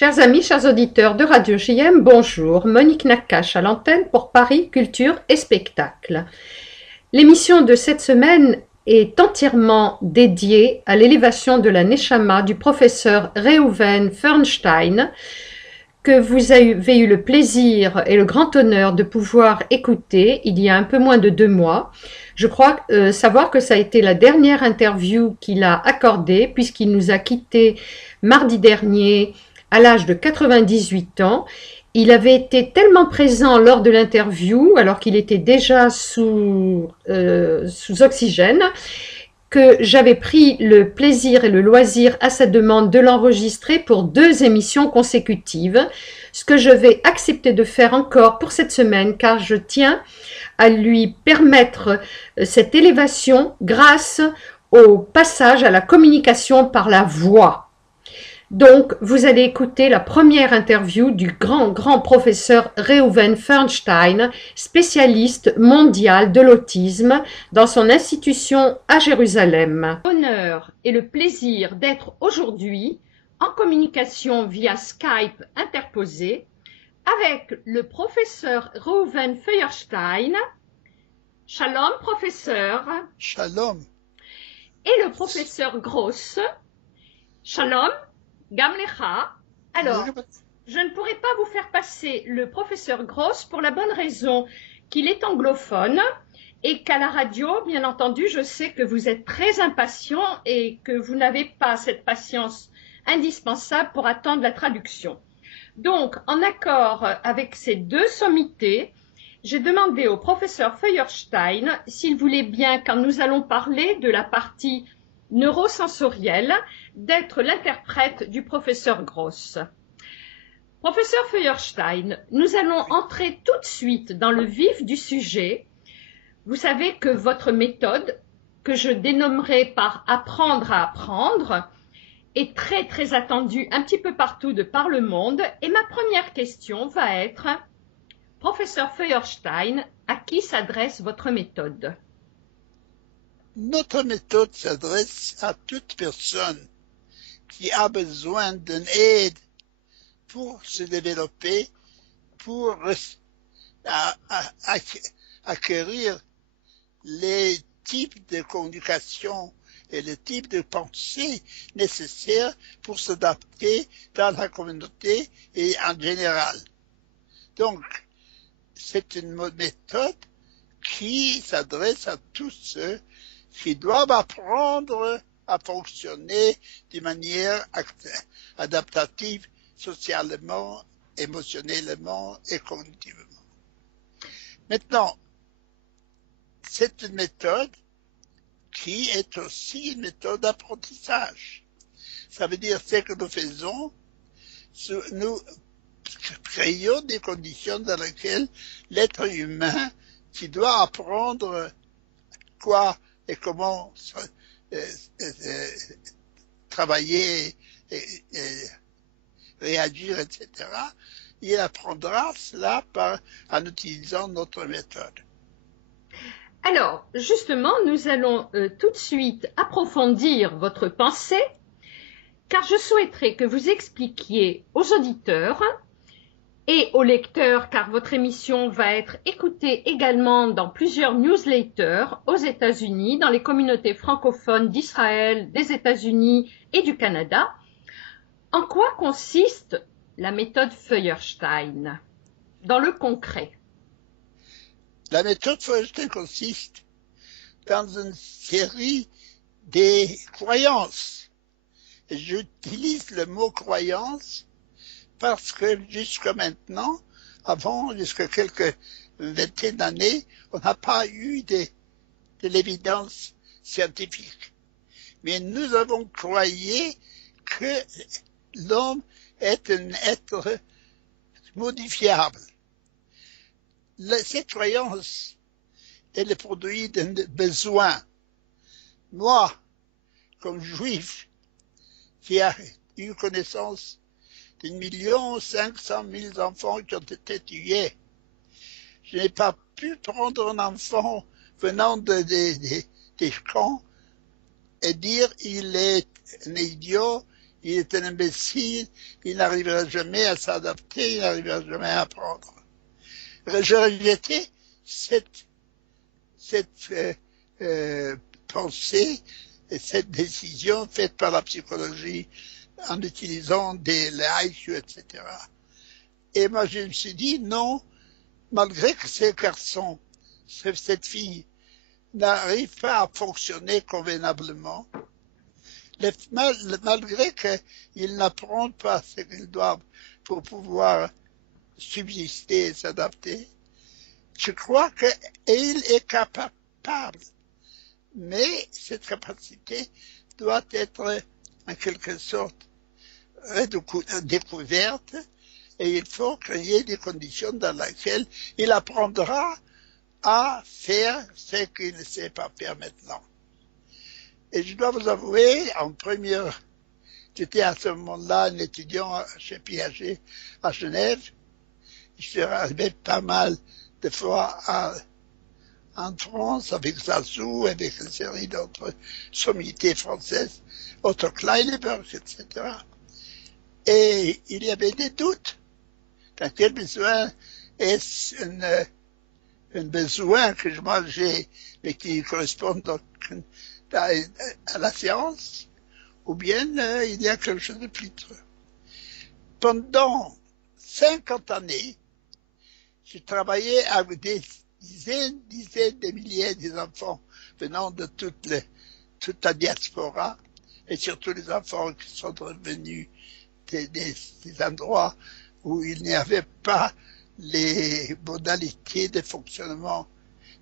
Chers amis, chers auditeurs de Radio JM, bonjour. Monique Nakache à l'antenne pour Paris Culture et Spectacle. L'émission de cette semaine est entièrement dédiée à l'élévation de la Neshama du professeur Reuven Feuerstein, que vous avez eu le plaisir et le grand honneur de pouvoir écouter il y a un peu moins de 2 mois. Je crois savoir que ça a été la dernière interview qu'il a accordée puisqu'il nous a quittés mardi dernier à l'âge de 98 ans. Il avait été tellement présent lors de l'interview, alors qu'il était déjà sous oxygène, que j'avais pris le plaisir et le loisir à sa demande de l'enregistrer pour 2 émissions consécutives, ce que je vais accepter de faire encore pour cette semaine, car je tiens à lui permettre cette élévation grâce au passage à la communication par la voix. Donc, vous allez écouter la première interview du grand professeur Reuven Feuerstein, spécialiste mondial de l'autisme, dans son institution à Jérusalem. L'honneur et le plaisir d'être aujourd'hui en communication via Skype interposé avec le professeur Reuven Feuerstein. Shalom, professeur. Shalom. Et le professeur Gross. Shalom. Gamlecha. Alors, je ne pourrai pas vous faire passer le professeur Gross pour la bonne raison qu'il est anglophone et qu'à la radio, bien entendu, je sais que vous êtes très impatient et que vous n'avez pas cette patience indispensable pour attendre la traduction. Donc, en accord avec ces 2 sommités, j'ai demandé au professeur Feuerstein s'il voulait bien, quand nous allons parler de la partie neurosensorielle, d'être l'interprète du professeur Gross. Professeur Feuerstein, nous allons entrer tout de suite dans le vif du sujet. Vous savez que votre méthode, que je dénommerai par apprendre à apprendre, est très attendue un petit peu partout de par le monde. Et ma première question va être, professeur Feuerstein, à qui s'adresse votre méthode? Notre méthode s'adresse à toute personne qui a besoin d'une aide pour se développer, pour acquérir les types de communication et les types de pensée nécessaires pour s'adapter dans la communauté et en général. Donc, c'est une méthode qui s'adresse à tous ceux qui doivent apprendre à fonctionner de manière adaptative socialement, émotionnellement et cognitivement. Maintenant, c'est une méthode qui est aussi une méthode d'apprentissage. Ça veut dire ce que nous faisons, nous créons des conditions dans lesquelles l'être humain qui doit apprendre quoi et comment travailler et réagir, etc., il apprendra cela en utilisant notre méthode. Alors, justement, nous allons tout de suite approfondir votre pensée, car je souhaiterais que vous expliquiez aux auditeurs et aux lecteurs, car votre émission va être écoutée également dans plusieurs newsletters aux États-Unis, dans les communautés francophones d'Israël, des États-Unis et du Canada. En quoi consiste la méthode Feuerstein dans le concret? La méthode Feuerstein consiste dans une série de croyances. J'utilise le mot croyance parce que jusqu'à maintenant, jusqu'à quelques vingtaines d'années, on n'a pas eu de l'évidence scientifique. Mais nous avons croyé que l'homme est un être modifiable. Cette croyance est le produit d'un besoin. Moi, comme juif, qui a eu connaissance d'1,5 million enfants qui ont été tués. Je n'ai pas pu prendre un enfant venant des camps et dire il est un idiot, il est un imbécile, il n'arrivera jamais à s'adapter, il n'arrivera jamais à apprendre. Je regrettais cette pensée et cette décision faite par la psychologie en utilisant l'IQ, etc. Et moi, je me suis dit, non, malgré que ces garçons, cette fille, n'arrive pas à fonctionner convenablement, malgré qu'ils n'apprennent pas ce qu'ils doivent pour pouvoir subsister et s'adapter, je crois qu'il est capable. Mais cette capacité doit être en quelque sorte découverte et il faut créer des conditions dans lesquelles il apprendra à faire ce qu'il ne sait pas faire maintenant. Et je dois vous avouer, j'étais à ce moment-là un étudiant chez Piaget à Genève. Je suis arrivé pas mal de fois en France avec Zazzou, avec une série d'autres sommités françaises, Otto Kleinenberg, etc. Et il y avait des doutes. Dans quel besoin est-ce un besoin que moi j'ai, mais qui correspond donc à la science, ou bien il y a quelque chose de plus true. Pendant 50 années, j'ai travaillé avec des dizaines de milliers d'enfants venant de toute la diaspora, et surtout les enfants qui sont revenus des endroits où il n'y avait pas les modalités de fonctionnement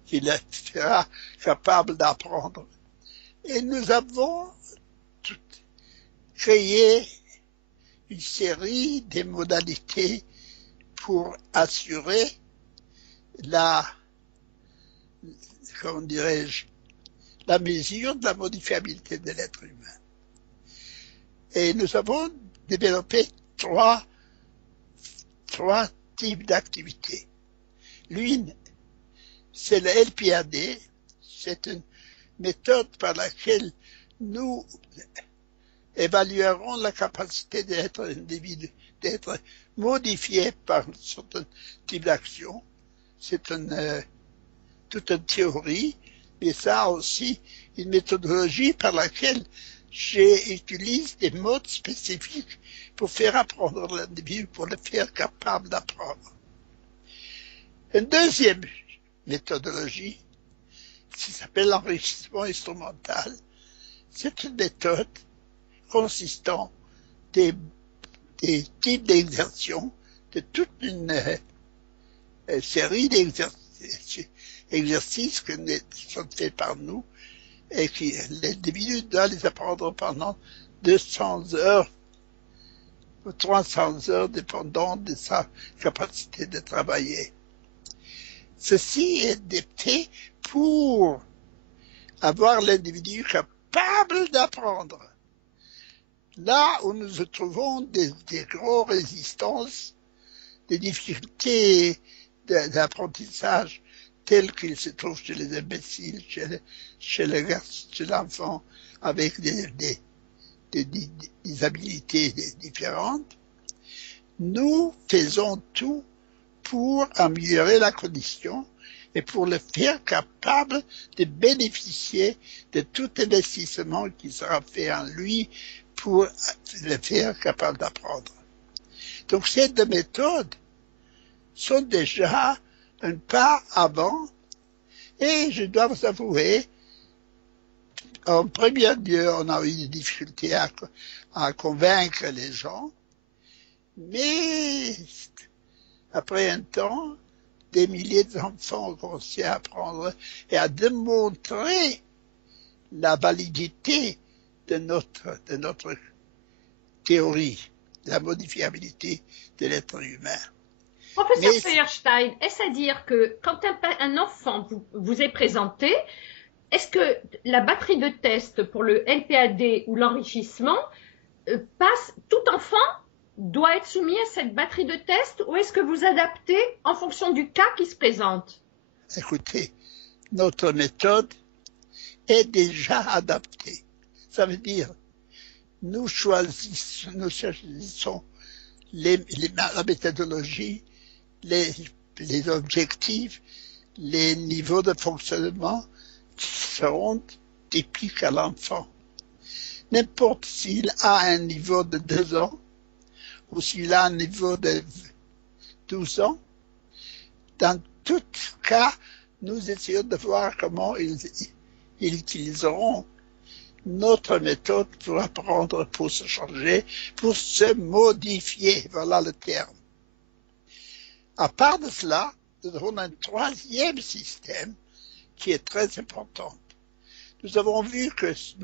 qui les fera capables d'apprendre. Et nous avons créé une série de modalités pour assurer comment dirais-je, la mesure de la modifiabilité de l'être humain. Et nous avons développé trois types d'activités. L'une, c'est le LPAD, c'est une méthode par laquelle nous évaluerons la capacité d'être individu, d'être modifié par un certain type d'action. C'est toute une théorie, mais ça aussi une méthodologie par laquelle j'utilise des modes spécifiques pour faire apprendre l'individu, pour le faire capable d'apprendre. Une deuxième méthodologie, qui s'appelle l'enrichissement instrumental, c'est une méthode consistant des types d'exercices, de toute une série d'exercices qui sont faits par nous et que l'individu doit les apprendre pendant 200 heures ou 300 heures, dépendant de sa capacité de travailler. Ceci est adapté pour avoir l'individu capable d'apprendre. Là où nous trouvons des grosses résistances, des difficultés d'apprentissage telles qu'il se trouve chez les imbéciles, chez l'enfant avec des habilités différentes, nous faisons tout pour améliorer la condition et pour le faire capable de bénéficier de tout investissement qui sera fait en lui pour le faire capable d'apprendre. Donc ces deux méthodes sont déjà un pas avant et je dois vous avouer, en premier lieu, on a eu des difficultés à convaincre les gens, mais après un temps, des milliers d'enfants ont commencé à apprendre et à démontrer la validité de notre théorie, de la modifiabilité de l'être humain. Professeur Feuerstein, est-ce à dire que quand un enfant vous est présenté, est-ce que la batterie de tests pour le LPAD ou l'enrichissement passe, tout enfant doit être soumis à cette batterie de tests ou est-ce que vous adaptez en fonction du cas qui se présente? Écoutez, notre méthode est déjà adaptée. Ça veut dire nous choisissons la méthodologie, les objectifs, les niveaux de fonctionnement qui seront typiques à l'enfant. N'importe s'il a un niveau de 2 ans ou s'il a un niveau de 12 ans, dans tout cas, nous essayons de voir comment ils utiliseront notre méthode pour apprendre, pour se changer, pour se modifier. Voilà le terme. À part de cela, nous avons un troisième système qui est très important. Nous avons vu que si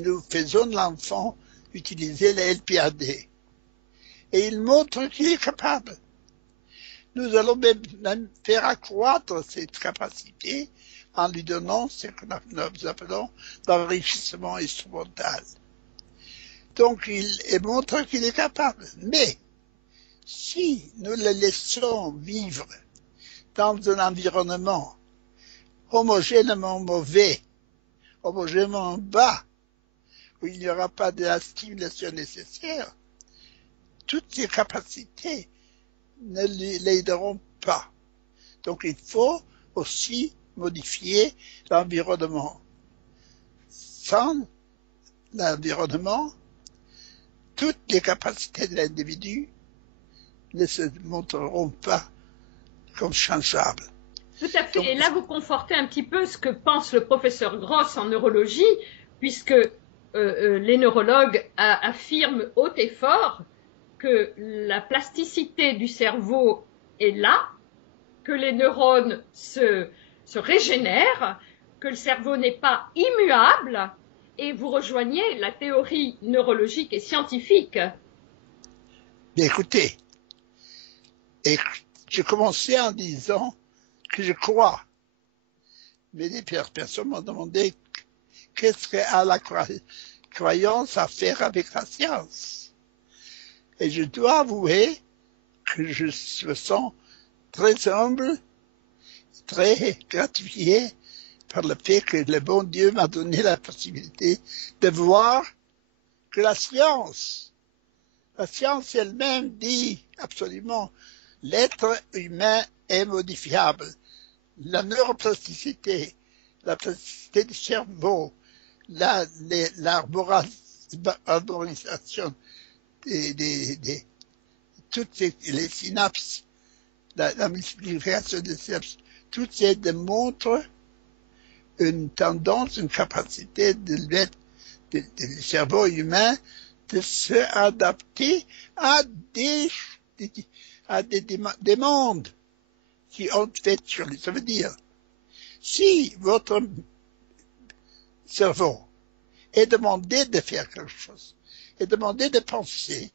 nous faisons l'enfant utiliser le LPAD, et il montre qu'il est capable, nous allons même faire accroître cette capacité en lui donnant ce que nous appelons l'enrichissement instrumental. Donc, il montre qu'il est capable. Mais, si nous le laissons vivre dans un environnement homogènement mauvais, homogènement bas, où il n'y aura pas de la stimulation nécessaire, toutes ces capacités ne l'aideront pas. Donc, il faut aussi modifier l'environnement. Sans l'environnement, toutes les capacités de l'individu ne se montreront pas comme changeables. Tout à fait. Donc, et là, vous confortez un petit peu ce que pense le professeur Gross en neurologie, puisque les neurologues affirment haut et fort que la plasticité du cerveau est là, que les neurones se régénèrent, que le cerveau n'est pas immuable, et vous rejoignez la théorie neurologique et scientifique. Écoutez, j'ai commencé en disant que je crois, mais des personnes m'ont demandé qu'est-ce qu'a la croyance à faire avec la science. Et je dois avouer que je me sens très humble, très gratifié par le fait que le bon Dieu m'a donné la possibilité de voir que la science elle-même dit absolument l'être humain est modifiable. La neuroplasticité, la plasticité du cerveau, l'arborisation toutes les synapses, la multiplication des synapses, tout ça démontre une tendance, une capacité du cerveau humain de se adapter à des mondes qui ont fait sur lui. Ça veut dire, si votre cerveau est demandé de faire quelque chose, est demandé de penser,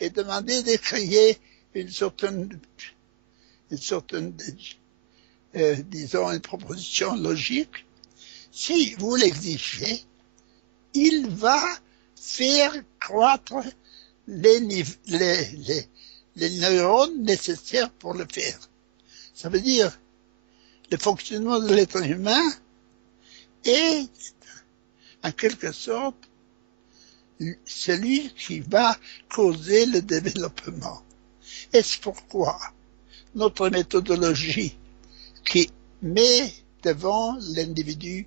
est demandé de créer une certaine disons, une proposition logique, si vous l'exigez, il va faire croître les neurones nécessaires pour le faire. Ça veut dire, le fonctionnement de l'être humain est, en quelque sorte, celui qui va causer le développement. Et c'est pourquoi notre méthodologie qui met devant l'individu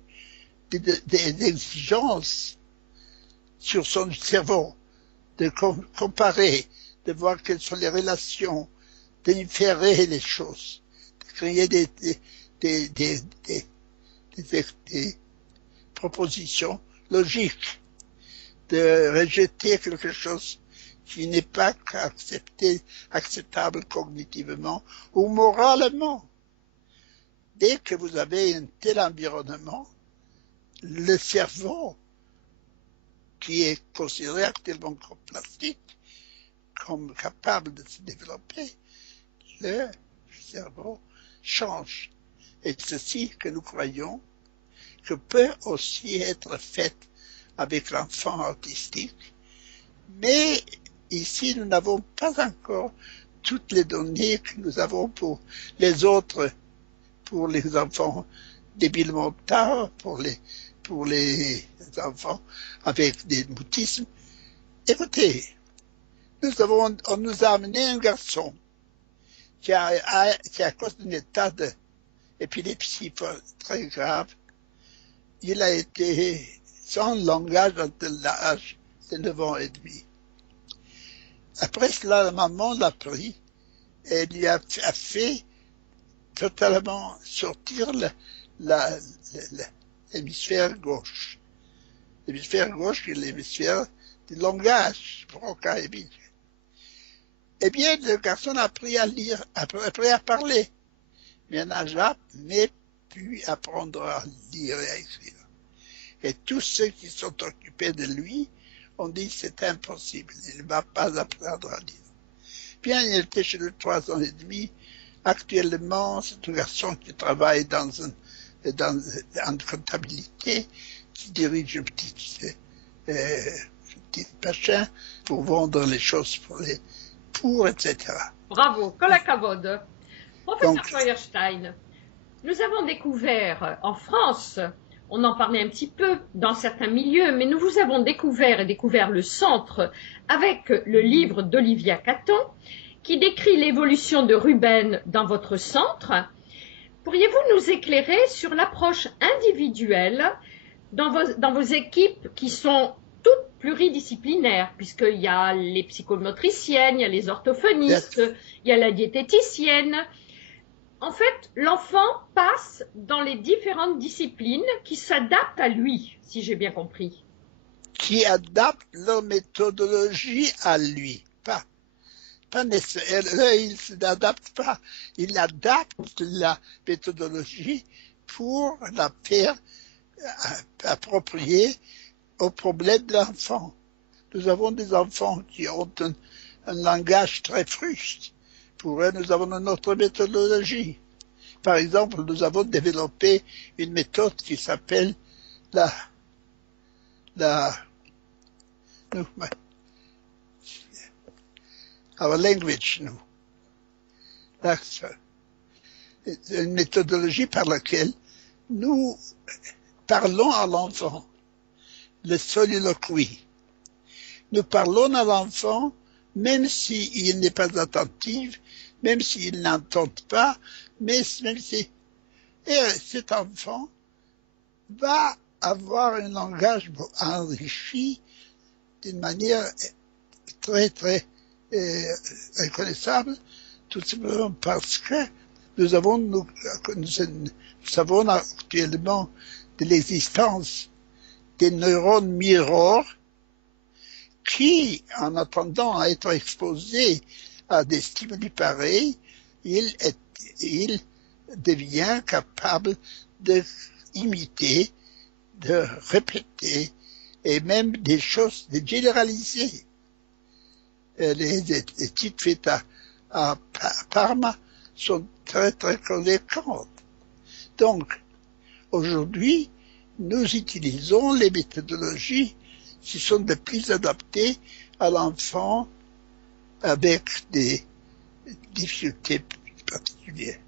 des exigences sur son cerveau, de comparer, de voir quelles sont les relations, d'inférer les choses, de créer des propositions logiques, de rejeter quelque chose qui n'est pas acceptable cognitivement ou moralement. Dès que vous avez un tel environnement, le cerveau, qui est considéré actuellement comme plastique, comme capable de se développer, le cerveau change. Et ceci que nous croyons que peut aussi être fait avec l'enfant autistique, mais ici nous n'avons pas encore toutes les données que nous avons pour les autres, pour les enfants débiles mentaux, pour les enfants avec des mutismes. Écoutez, on nous a amené un garçon qui à cause d'un état d'épilepsie très grave, il a été sans langage dès l'âge de 9 ans et demi. Après cela, la maman l'a pris et lui a fait totalement sortir l'hémisphère gauche. L'hémisphère gauche qui est l'hémisphère du langage, bronca et binge. Eh bien, le garçon a appris à lire, a appris à parler, mais il n'a jamais pu apprendre à lire et à écrire. Et tous ceux qui sont occupés de lui ont dit c'est impossible, il ne va pas apprendre à lire. Bien, il était chez lui 3 ans et demi. Actuellement, c'est un garçon qui travaille en comptabilité, qui dirige un petit machin pour vendre les choses etc. Bravo, Kolakavod. Professeur Feuerstein, nous avons découvert en France, on en parlait un petit peu dans certains milieux, mais nous vous avons découvert le centre avec le livre d'Olivia Catton, qui décrit l'évolution de Ruben dans votre centre. Pourriez-vous nous éclairer sur l'approche individuelle dans vos équipes qui sont toutes pluridisciplinaires, puisqu'il y a les psychomotriciennes, il y a les orthophonistes, il y a la diététicienne. En fait, l'enfant passe dans les différentes disciplines qui s'adaptent à lui, si j'ai bien compris. Qui adaptent leur méthodologie à lui, pas nécessairement, il ne s'adapte pas, il adapte la méthodologie pour la faire appropriée au problème de l'enfant. Nous avons des enfants qui ont un langage très fruste. Pour eux, nous avons une autre méthodologie. Par exemple, nous avons développé une méthode qui s'appelle our language, une méthodologie par laquelle nous parlons à l'enfant, le soliloquie. Nous parlons à l'enfant même s'il n'est pas attentif, même s'il n'entend pas, même si... Et cet enfant va avoir un langage enrichi d'une manière très, très reconnaissable, tout simplement parce que nous savons actuellement de l'existence des neurones miroirs qui, en attendant à être exposés à des stimuli pareils, il devient capable d'imiter, de répéter et même des choses, de généraliser. Les études faites à Parma sont très très conséquentes. Donc, aujourd'hui, nous utilisons les méthodologies qui sont les plus adaptées à l'enfant avec des difficultés particulières.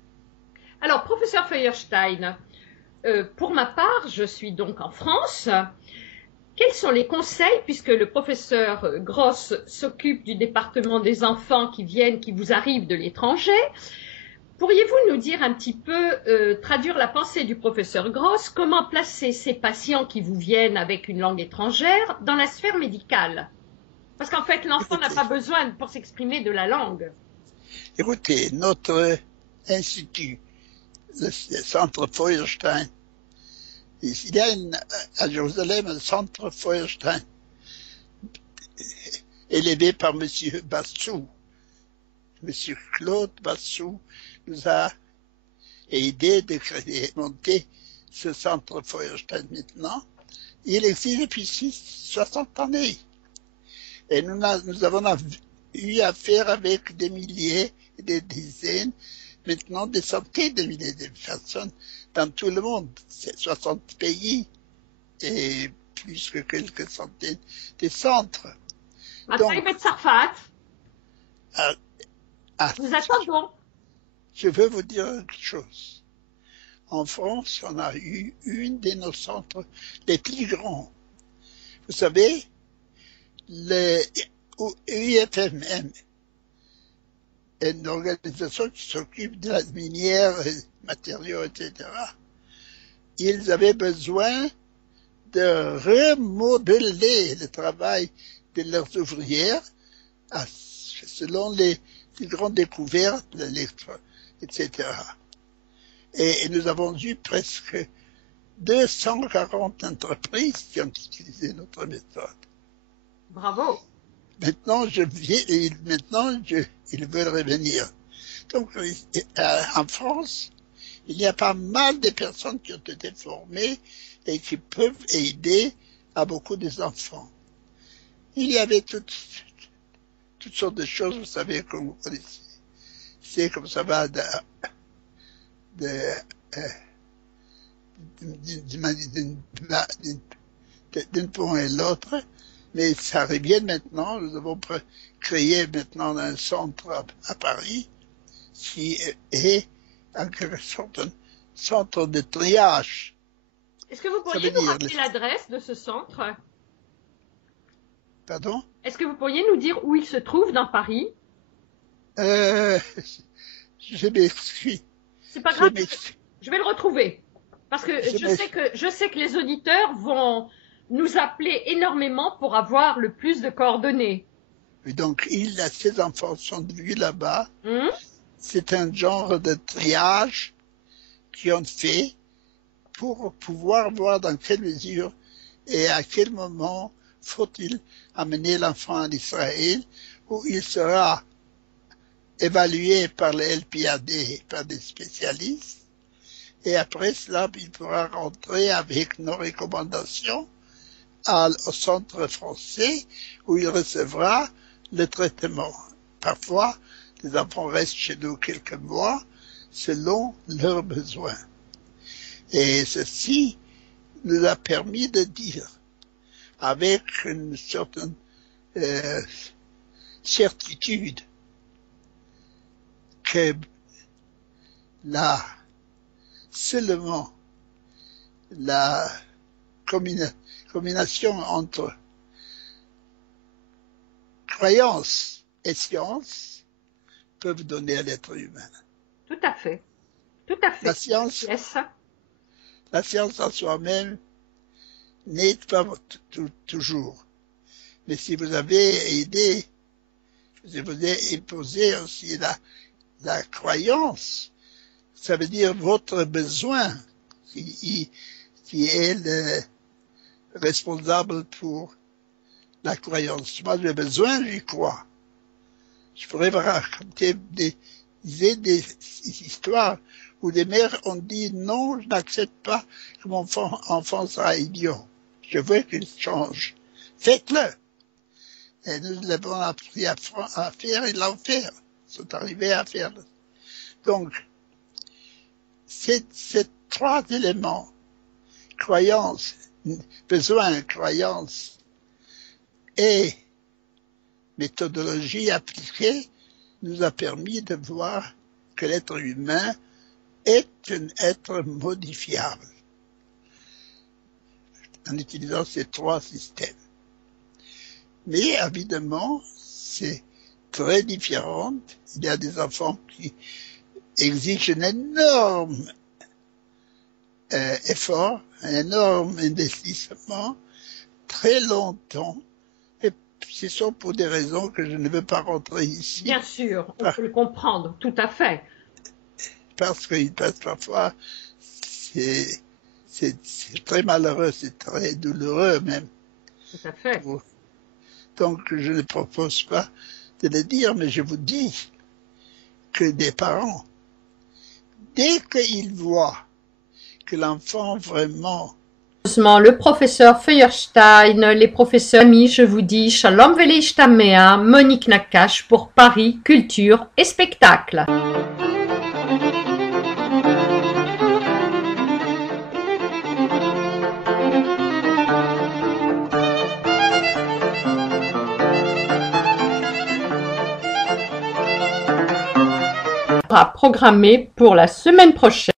Alors, professeur Feuerstein, pour ma part, je suis donc en France. Quels sont les conseils, puisque le professeur Gross s'occupe du département des enfants qui vous arrivent de l'étranger? Pourriez-vous nous dire un petit peu, traduire la pensée du professeur Gross, comment placer ces patients qui vous viennent avec une langue étrangère dans la sphère médicale? Parce qu'en fait, l'enfant n'a pas besoin pour s'exprimer de la langue. Écoutez, notre institut, le centre Feuerstein, il y a à Jérusalem un centre Feuerstein élevé par M. Bassou. M. Claude Bassou nous a aidé de monter ce centre Feuerstein maintenant. Il existe depuis 60 années. Et nous avons eu affaire avec des milliers, des dizaines, maintenant des centaines de milliers de personnes dans tout le monde. C'est 60 pays et plus que quelques centaines de centres. Donc, nous attendons. Je veux vous dire une chose. En France, on a eu une de nos centres les plus grands. Vous savez, le UFMM, une organisation qui s'occupe de la minière, matériaux, etc., ils avaient besoin de remodeler le travail de leurs ouvrières selon les grandes découvertes, etc. Et nous avons eu presque 240 entreprises qui ont utilisé notre méthode. Bravo. Maintenant, ils veulent revenir. Donc, en France, il y a pas mal de personnes qui ont été formées et qui peuvent aider à beaucoup des enfants. Il y avait toutes sortes de choses, vous savez, comme vous connaissez. C'est comme ça va d'un point à l'autre, mais ça revient maintenant. Nous avons créé maintenant un centre à Paris qui est en quelque sorte un centre de triage. Est-ce que vous pourriez nous rappeler l'adresse de ce centre? Pardon? Est-ce que vous pourriez nous dire où il se trouve dans Paris? Je m'excuse. C'est pas grave, je vais le retrouver. Parce que je sais que les auditeurs vont nous appeler énormément pour avoir le plus de coordonnées. Et donc, ces enfants sont venus là-bas. C'est un genre de triage qu'ils ont fait pour pouvoir voir dans quelle mesure et à quel moment faut-il amener l'enfant en Israël, où il sera évalué par le LPAD, par des spécialistes, et après cela, il pourra rentrer avec nos recommandations au centre français, où il recevra le traitement. Parfois, les enfants restent chez nous quelques mois, selon leurs besoins. Et ceci nous a permis de dire, avec une certaine certitude, que seulement la combinaison entre croyance et science peuvent donner à l'être humain. Tout à fait. Tout à fait. La science en soi-même n'aide pas toujours. Mais si vous avez aidé, si vous avez imposé aussi la croyance, ça veut dire votre besoin qui est le responsable pour la croyance. Moi, j'ai besoin, j'y crois. Je pourrais vous raconter des histoires où les mères ont dit non, je n'accepte pas que mon enfant sera idiot. Je veux qu'il change. Faites-le. Et nous l'avons appris à faire et l'ont fait. Ils sont arrivés à faire. Donc, ces trois éléments, croyance, besoin, croyance et méthodologie appliquée, nous a permis de voir que l'être humain est un être modifiable en utilisant ces trois systèmes. Mais évidemment, c'est très différent. Il y a des enfants qui exigent un énorme effort, un énorme investissement, très longtemps, et ce sont pour des raisons que je ne veux pas rentrer ici. Bien sûr, on peut le comprendre, tout à fait. Parce qu'il passe parfois, c'est très malheureux, c'est très douloureux même. Tout à fait. Donc je ne propose pas de le dire, mais je vous dis que des parents, dès qu'ils voient que l'enfant vraiment... Le professeur Feuerstein, les professeurs amis, je vous dis Shalom Velishtamea, Monique Nakache pour Paris, Culture et Spectacle. Programmé pour la semaine prochaine.